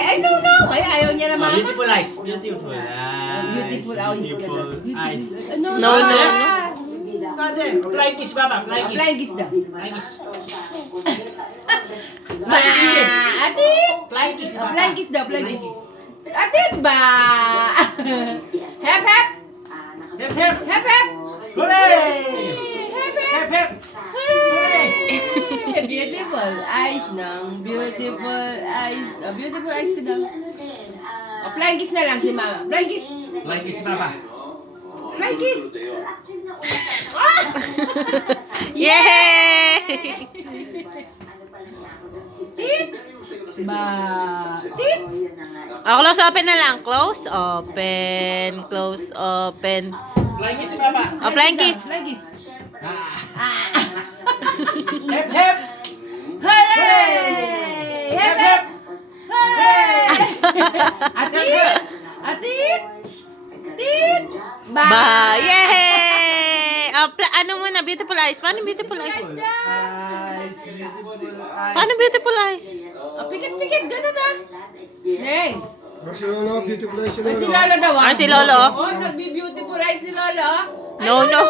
Ay, no. Ay, ayaw niya naman. Beautiful eyes. Beautiful eyes. Beautiful eyes ka dyan. eyes. No. No. Pwede. Flying kiss, Papa. Flying kiss. Flying kiss daw. Flying kiss. Ba! Atit! Flying kiss, Papa. Flying kiss daw, flying kiss. Atit ba? Hep, hep! Hep, hep. Hep, hep! Hooray! Hep, hep! Hep, hep. Hooray! Beautiful eyes ng beautiful eyes. Beautiful eyes ko daw. Flying kiss na lang si Mama. Flying kiss. Flying kiss, Papa. Flying kiss. Yay! Tit! Ba! Tit! Close open na lang. Close open. Close open. Flying kiss, Papa. Flying kiss. Flying kiss. Hep, hep. Hooray! Hep, hep! Hooray! Atit! Atit! Atit! Ba! Yay! Ano muna? Beautiful eyes. Paano beautiful eyes? Eyes, beautiful eyes. Paano beautiful eyes? Pikit-pikit, gano'n na. Sneng! Si Lolo, beautiful eyes si Si Lolo. Lolo daw. Si Lolo? Oh, nagbi-beautiful eyes si Lolo. No. No.